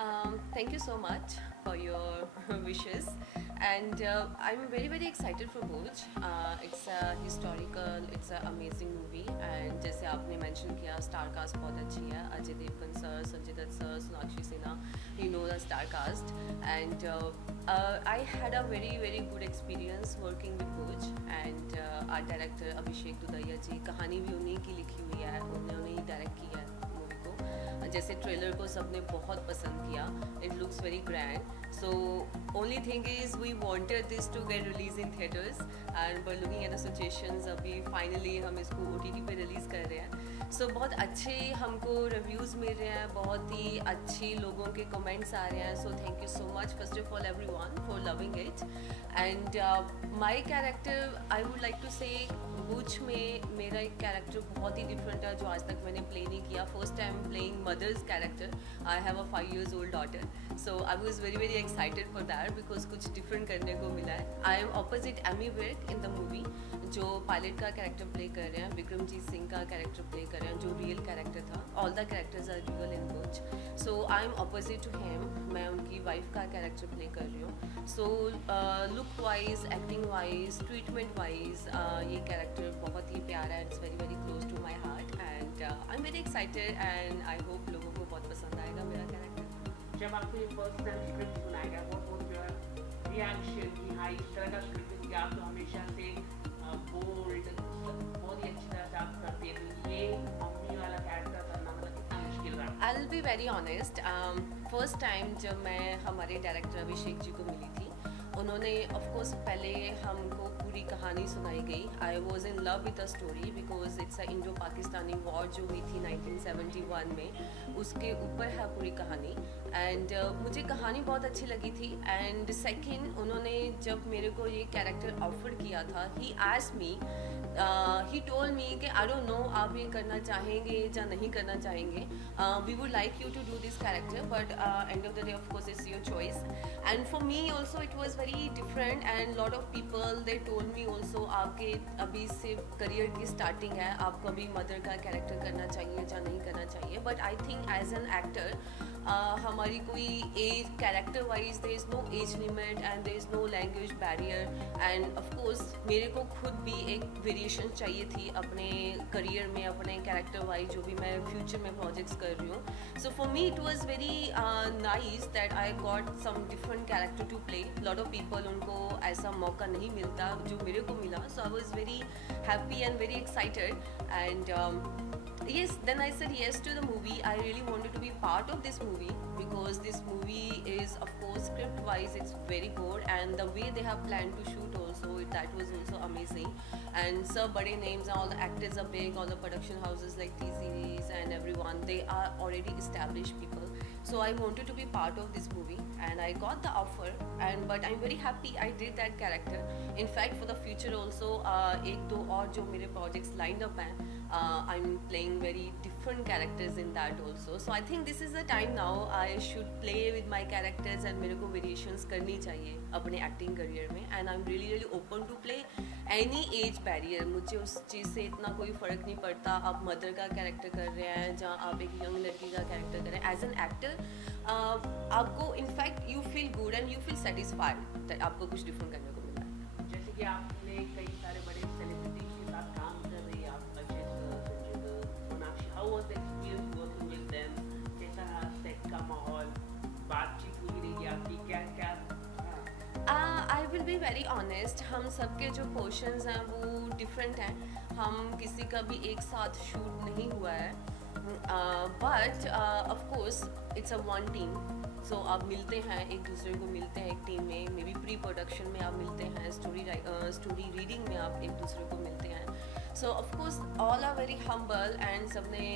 Thank you so much for your wishes, and I'm very excited for Boj. It's a historical, it's an amazing movie, and जैसे आपने mention किया star cast बहुत अच्छी है. Ajay Devgan sir, Sanjay Dutt sir, Sonakshi Sinha, you know the star cast, and I had a very good experience working with Boj, and art director अभिषेक दुदैया जी, कहानी भी उन्हीं की लिखी हुई है, उन्होंने ही डायरेक्ट की है मूवी को. जैसे ट्रेलर को सबने बहुत पसंद किया. It looks very grand. So only thing is we wanted this to get release in theatres, and were looking at the situations. अभी फाइनली हम इसको OTT पे रिलीज़ कर रहे हैं. सो बहुत अच्छे हमको रिव्यूज़ मिल रहे हैं, बहुत ही अच्छे लोगों के कमेंट्स आ रहे हैं. So thank you so much first of all everyone for loving it. And my character, I would like to say बुच में मेरा एक कैरेक्टर बहुत ही डिफरेंट है जो आज तक मैंने प्ले नहीं किया. First time playing mother's character. I have a 5 years old daughter, so I was very excited for that because कुछ डिफरेंट करने को मिला है. I am opposite Ammy Virk in the movie, जो पायलट का कैरेक्टर प्ले कर रहे हैं. विक्रमजीत सिंह का कैरेक्टर प्ले कर रहे हैं जो रियल कैरेक्टर था. All the characters are real in Bhuj. So I am opposite to him. मैं उनकी वाइफ का कैरेक्टर प्ले कर रही हूँ. So look wise, acting wise, treatment wise ये कैरेक्टर बहुत ही प्यारा है. It's very close to my heart, and I am very excited, and I hope लोगों को बहुत पसंद आएगा मेरा कैरेक्टर. जब आपको ये फर्स्ट टाइम स्क्रिप्ट सुनाया गया, व्हाट वाज योर रिएक्शन कि हाँ इस तरह का स्क्रिप्ट कि आप तो हमेशा से बोल्ड बहुत ही अच्छी तरह से आप करते थे, ये मम्मी वाला कैरेक्टर करना मतलब कितना मुश्किल रहा? आई will be very honest. First time जब मैं हमारे डायरेक्टर अभिषेक जी को मिली थी, उन्होंने ऑफकोर्स पहले हमको पूरी कहानी सुनाई गई. I was in love with the story because it's a Indo Pakistani war जो हुई थी 1971 में, उसके ऊपर है पूरी कहानी. एंड मुझे कहानी बहुत अच्छी लगी थी. एंड सेकेंड, उन्होंने जब मेरे को ये कैरेक्टर ऑफर किया था, he asked me, he told me कि आई डोंट नो आप ये करना चाहेंगे या नहीं करना चाहेंगे. We would like you to do this character, but end of the day of course it's your choice. And for me also it was very different, and lot of people they told me also आपके अभी से career की starting है, आपको अभी mother का character करना चाहिए या नहीं करना चाहिए. But I think as an actor हमारी कोई age, character wise there is no age limit and there is no language barrier. And of course मेरे को खुद भी एक वेरिएशन चाहिए थी अपने करियर में, अपने कैरेक्टर वाइज जो भी मैं फ्यूचर में प्रोजेक्ट्स कर रही हूँ. So for me it was very nice that I got some different character to play. Lot of people, उनको ऐसा मौका नहीं मिलता जो मेरे को मिला. So I was very happy and very excited. And yes, then I said yes to the movie. I really wanted to be part of this movie because this movie is, of course, script wise it's very good, and the way they have planned to shoot also, that was also amazing. And so bade names, all the actors are big, all the production houses like T-Series and everyone, they are already established people. So I wanted to be part of this movie, and I got the offer, and but I'm very happy I did that character. In fact, for the future also एक दो और जो मेरे projects lined up हैं, I'm playing very different characters in that also. So I think this is the time now I should play with my characters, and मेरे को variations करनी चाहिए अपने acting career में. And I'm really open to play any age barrier. मुझे उस चीज़ से इतना कोई फ़र्क नहीं पड़ता आप मदर का कैरेक्टर कर रहे हैं जहाँ आप एक यंग लड़की का कैरेक्टर कर रहे हैं. एज एन एक्टर आपको in fact you feel good and you feel satisfied that आपको कुछ डिफरेंट करने को मिला है. जैसे कि आपने कई सारे बड़े सेलिब्रिटीज के साथ काम कर रही है, आप Ajay sir, Sanjay Dutt, Sonakshi, how was the experience working with them? कैसा रहा सेट का माहौल? बातचीत हुई रही आपकी? क्या क्या? आई विल बी वेरी ऑनेस्ट, हम सबके जो पोर्शंस हैं वो डिफरेंट हैं. हम किसी का भी एक साथ शूट नहीं हुआ है, but of course it's a one team. So आप मिलते हैं, एक दूसरे को मिलते हैं एक टीम में. मे बी प्री प्रोडक्शन में आप मिलते हैं, स्टोरी रीडिंग में आप एक दूसरे को मिलते हैं. So of course all are very humble, and सबने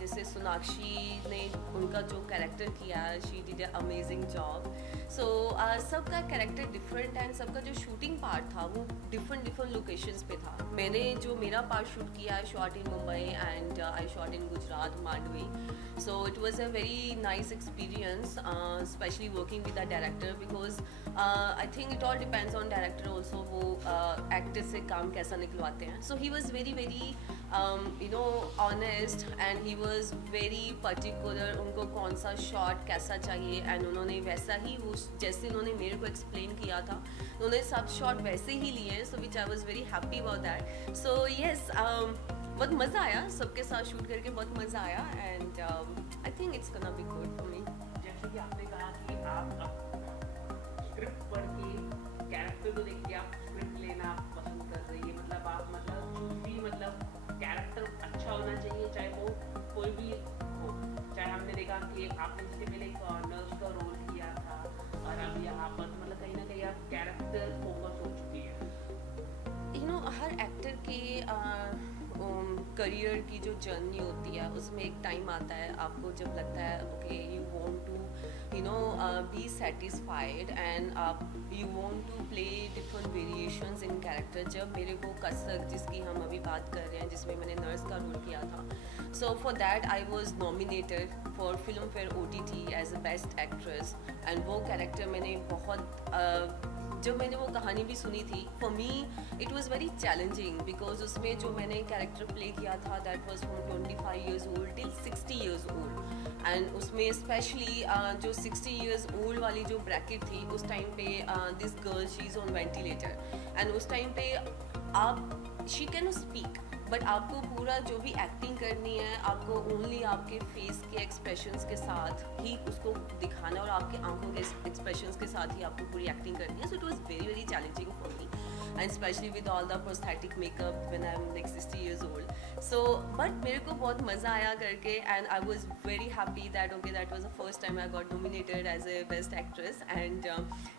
जैसे सोनाक्षी ने उनका जो कैरेक्टर किया, she did a amazing job. So सबका कैरेक्टर डिफरेंट, एंड सबका जो शूटिंग पार्ट था वो डिफरेंट लोकेशंस पे था. मैंने जो मेरा पार्ट शूट किया, I shot in Mumbai and I shot in Gujarat, Mandvi. So it was a very nice experience, specially working with the director, because I think it all depends on director also, वो actor से काम कैसा निकलवाते हैं. So he was very honest and he was very particular, उनको कौन सा shot कैसा चाहिए, एंड उन्होंने वैसा ही वो जैसे उन्होंने मेरे को एक्सप्लेन किया था उन्होंने सब शॉट वैसे ही लिए, so which I was very happy about that. So yes, बहुत मज़ा आया सबके साथ शूट करके, बहुत मज़ा आया, and I think it's gonna be good for me. जैसे कि आपने कहा कि आप स्क्रिप्ट पढ़ के कैरेक्टर को देख के आप स्क्रिप्ट लेना पसंद कर रही है, मतलब आप भी कैरेक्टर अच्छा होना चाहिए, चाहे वो कोई भी हो. चाहे हमने देखा कि आपने इसके पहले एक नर्स का रोल किया था और अब यहाँ पर कहीं ना कहीं आप कैरेक्टर फोकस हो चुकी है. हर एक्टर के करियर की जो जर्नी होती है उसमें एक टाइम आता है आपको जब लगता है okay you want to be satisfied and you want to play different variations in character. जब मेरे को कसक, जिसकी हम अभी बात कर रहे हैं, जिसमें मैंने नर्स का रोल किया था, so for that I was nominated for Filmfare OTT as a best actress. And वो कैरेक्टर मैंने बहुत जब मैंने वो कहानी भी सुनी थी, for me it was very challenging because उसमें जो मैंने कैरेक्टर प्ले किया था that was from 25 years old till 60 years old. And उसमें स्पेशली जो 60 years old वाली जो ब्रैकेट थी उस टाइम पे this girl she is on ventilator, and उस टाइम पे आप शी कैन स्पीक बट आपको पूरा जो भी एक्टिंग करनी है आपको ओनली आपके फेस के एक्सप्रेशंस के साथ ही उसको दिखाना और आपके आंखों के एक्सप्रेशंस के साथ ही आपको पूरी एक्टिंग करनी है. So it was very very challenging for me and specially with all the prosthetic makeup when I am like 60 years old. So but मेरे को बहुत मज़ा आया करके and I was very happy that okay that was the first time I got nominated as a best actress. And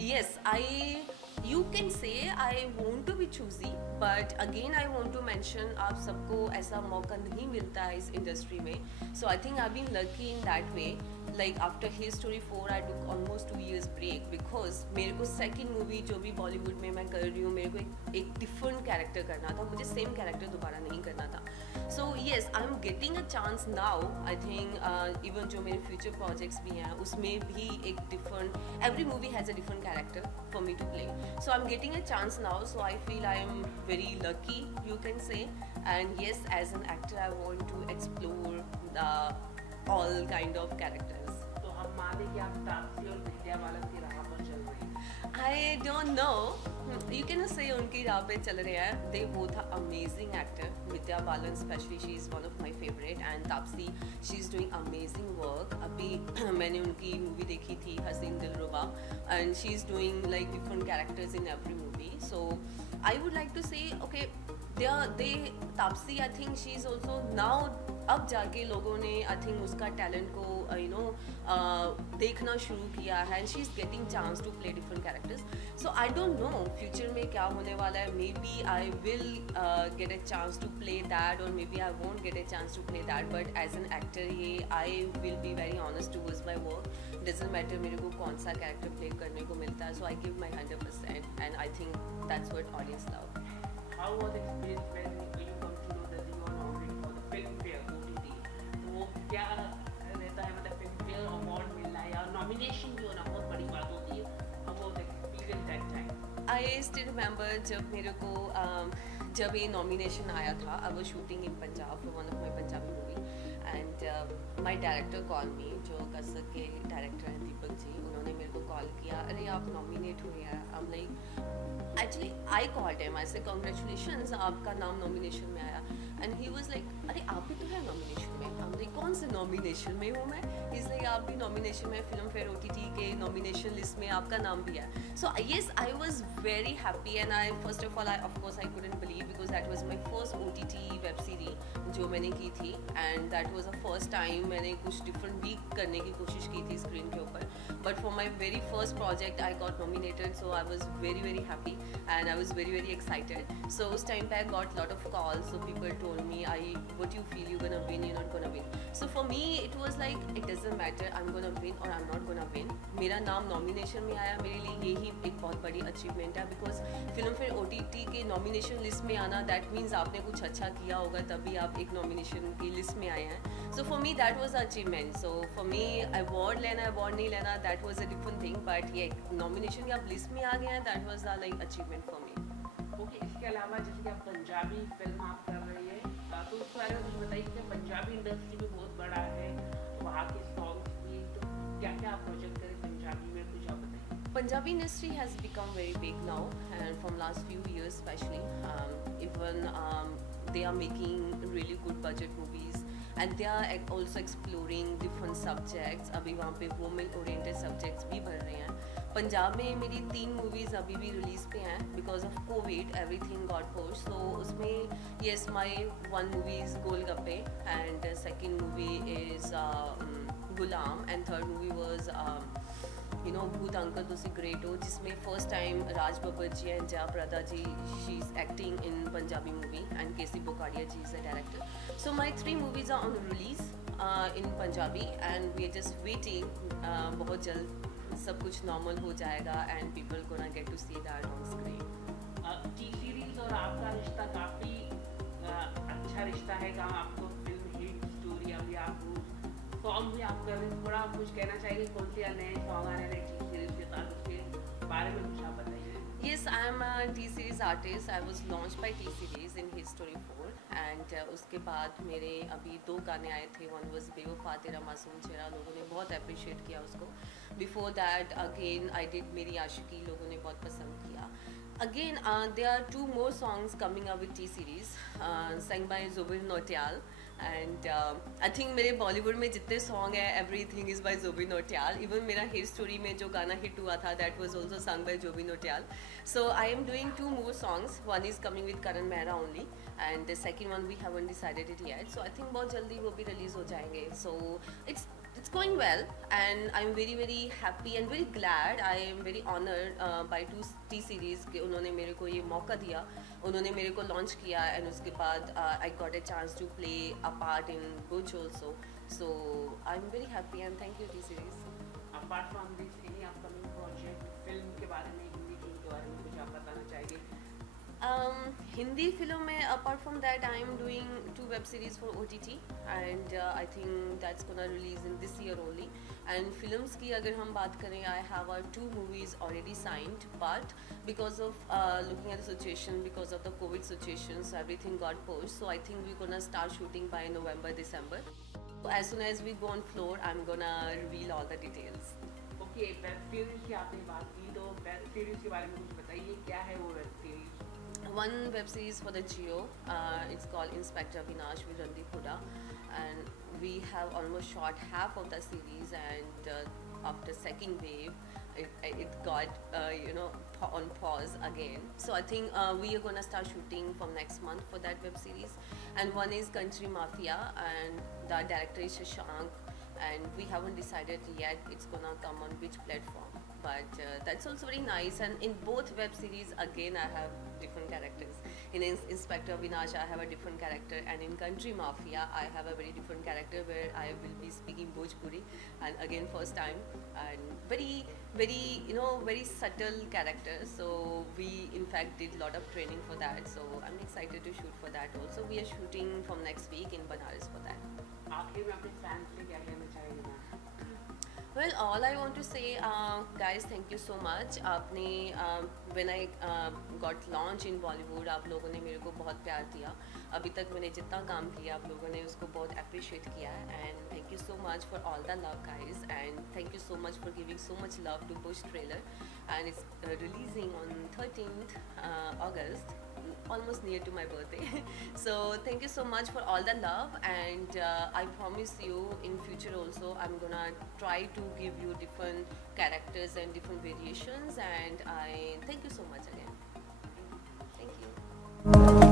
yes, I you can say I want to be choosy but again I want to mention आप सबको ऐसा मौका नहीं मिलता है इस industry में. So I think I've been lucky in that way. Like after His Story 4 I took almost 2 years break because मेरे को सेकंड मूवी जो भी बॉलीवुड में मैं कर रही हूँ मेरे को एक डिफरेंट कैरेक्टर करना था, मुझे सेम कैरेक्टर दोबारा नहीं करना था. So yes, I am getting a chance now. I think even जो मेरे फ्यूचर प्रोजेक्ट्स भी हैं उसमें भी एक different, every movie has a different character for me to play. So I'm getting a chance now, so I feel I am very lucky, you can say. And yes, as an actor, I want to explore all kind of characters. तो हम माने कि आप तापसी और विद्या बालन की राह पर चल रही हैं. I don't know. You can say उनकी राह पे चल रहे हैं. They both are amazing actor. Vidya Balan especially, she is one of my favorite, and Taapsee, she is doing amazing work. अभी मैंने उनकी मूवी देखी थी हसीन दिलरुबा, and she is doing like different characters in every movie. So I would like to say, okay, Taapsee, I think she is also now, अब जाके लोगों ने आई थिंक उसका टैलेंट को देखना शुरू किया है and she is getting chance to play different characters. So I don't know future में क्या होने वाला है. Maybe I will get a chance to play that और maybe I won't get a chance to play that, but as an actor ये I will be very honest towards my work. Doesn't matter मेरे को कौन सा character play करने को मिलता है. So I give my 100% and I think that's what audience love. How was the experience when you come to know that you are nominated for the Filmfare OTT? तो क्या रहता है, Filmfare अवार्ड मिलना है या नॉमिनेशन जो ना बहुत बड़ी बात होती है. How was the experience that time? I still remember जब मेरे को जब ये नॉमिनेशन आया था, I was shooting in Punjab for one of my Punjabi movie and my director called me, जो कसक के डायरेक्टर हैं दीपक जी, उन्होंने मेरे को कॉल किया, अरे आप नॉमिनेट हुए हैं. I'm like actually I called him, I said congratulations, आपका नाम नॉमिनेशन में आया. And he was like, अरे आप भी तो है नॉमिनेशन में. I'm like कौन से नॉमिनेशन में हूँ मैं. He's like आप भी नॉमिनेशन में, फिल्म फेयर OTT के नॉमिनेशन लिस्ट में आपका नाम भी है. So yes, I was very happy and I first of all of course I couldn't believe because that was my first OTT web series जो मैंने की थी and that was the first time मैंने कुछ different भी करने की कोशिश की थी स्क्रीन के ऊपर. But for my very first project I got nominated, so I was very happy and I was very excited. So उस time पे I got lot of calls, so people told me, what you feel, you're gonna win, you're not gonna win. So for me it was like it doesn't matter, I'm gonna win or I'm not gonna win. मेरा नाम nomination में आया, मेरे लिए यही एक बहुत बड़ी अचीवमेंट है बिकॉज फिल्म फेयर OTT के नॉमिनेशन लिस्ट में आना दैट मीन्स आपने कुछ अच्छा किया होगा तभी आप एक नॉमिनेशन की लिस्ट में आए हैं. सो for me that was achievement. So for me award लेना अवार्ड नहीं लेना that was a different thing, but ये नॉमिनेशन के आप लिस्ट में आ गए हैं that was like achievement for me. Okay, इसके अलावा जैसे कि आप पंजाबी फिल्म आप कर रही है तो उसके बारे में कुछ बताइए कि पंजाबी इंडस्ट्री भी बहुत बड़ा है, वहाँ के सॉन्ग्स भी, तो क्या क्या आप प्रोजेक्ट करें पंजाबी में, कुछ आप बताइए। Punjabi industry has become very big now, and from last few years especially, even they are making really good budget movies, and they are also exploring different subjects. अभी वहाँ पे women oriented subjects भी बढ़ रहे हैं. पंजाब में मेरी 3 movies अभी भी रिलीज़ पे हैं because of covid everything got post. तो उसमें yes my 1 movie is Golgappe, and second movie is Gulaam, and third movie was Bhoot Uncle Tussi Great Ho, जिसमें first time Raj Babbar ji and Jayaprada ji she is acting in Punjabi movie, and K C Bokadia ji is a director. So my 3 movies are on release in Punjabi, and we are just waiting. बहुत जल्द सब कुछ normal हो जाएगा, and people gonna get to see that on screen. T series और आपका रिश्ता काफ़ी अच्छा रिश्ता है, जहाँ आपको फिल्म हिट स्टोरी, अभी आप सॉन्ग भी आप कर रहे हैं, थोड़ा कुछ कहना चाहिए कौन से नए सॉन्ग आने रहे टी सीरीज के साथ, उसके बारे में कुछ आप बताइए. Yes, I am a T-Series artist. I was launched by T-Series in His Story 4, and उसके बाद मेरे अभी 2 गाने आए थे. One was बेवफा तेरा मासूम चेहरा, लोगों ने बहुत अप्रिशिएट किया उसको. Before that again I did मेरी आशिकी, लोगों ने बहुत पसंद किया. Again there are 2 more songs coming up with T-Series, sang by Zubin Nautiyal. And I think मेरे बॉलीवुड में जितने सॉन्ग हैं everything is by Zubin Nautiyal. Even मेरा हिट स्टोरी में जो गाना हिट हुआ था that was also sung by Zubin Nautiyal. So I am doing 2 more songs. One is coming with Karan Mehra only, and the second one we haven't decided it yet. So I think बहुत जल्दी वो भी release हो जाएंगे. सो it's going well, and I'm very very happy and very glad. I am very honored by 2 T-Series कि उन्होंने मेरे को ये मौका दिया, उन्होंने मेरे को लॉन्च किया, एंड उसके बाद I got a chance to play a part in Butch also. So I'm very happy and thank you T-Series. Apart from this, any upcoming project, film के बारे में, हिंदी फिल्म के बारे में कुछ आप बताना चाहिए? Hindi film में apart from that I am doing 2 web series for OTT, and I think that's gonna release in this year only. And films की अगर हम बात करें, I have 2 movies already signed, but because of looking at the situation, because of the COVID situation, so everything got pushed. So I think we're gonna start shooting by November, December. So as soon as we go on floor, I'm gonna reveal all the details. Okay, web series की आपने बात की, तो web series के बारे में कुछ बताइए, क्या है वो web series? One web series for the Jio, it's called Inspector Avinash with Randeep Hooda, and we have almost shot half of the series, and after second wave it got on pause again. So I think we are gonna start shooting from next month for that web series. And one is Country Mafia, and the director is Shashank, and we haven't decided yet it's gonna come on which platform, but that's also very nice. And in both web series again I have different characters. In Inspector Avinash I have a different character, and in Country Mafia I have a very different character where I will be speaking Bhojpuri, and again first time, and very very very subtle character. So we in fact did lot of training for that, so I'm excited to shoot for that also. We are shooting from next week in Banaras for that. आखिर में अपने fans से क्या कहना चाहेंगे? Well, all I want to say, guys, thank you so much. आपने when I got launched in Bollywood, आप लोगों ने मेरे को बहुत प्यार दिया. अभी तक मैंने जितना काम किया आप लोगों ने उसको बहुत appreciate किया, and thank you so much for all the love, guys, and thank you so much for giving so much love to Butch trailer, and it's releasing on 13th August. Almost near to my birthday. So thank you so much for all the love, and I promise you in future also I'm gonna try to give you different characters and different variations, and I thank you so much again. Thank you.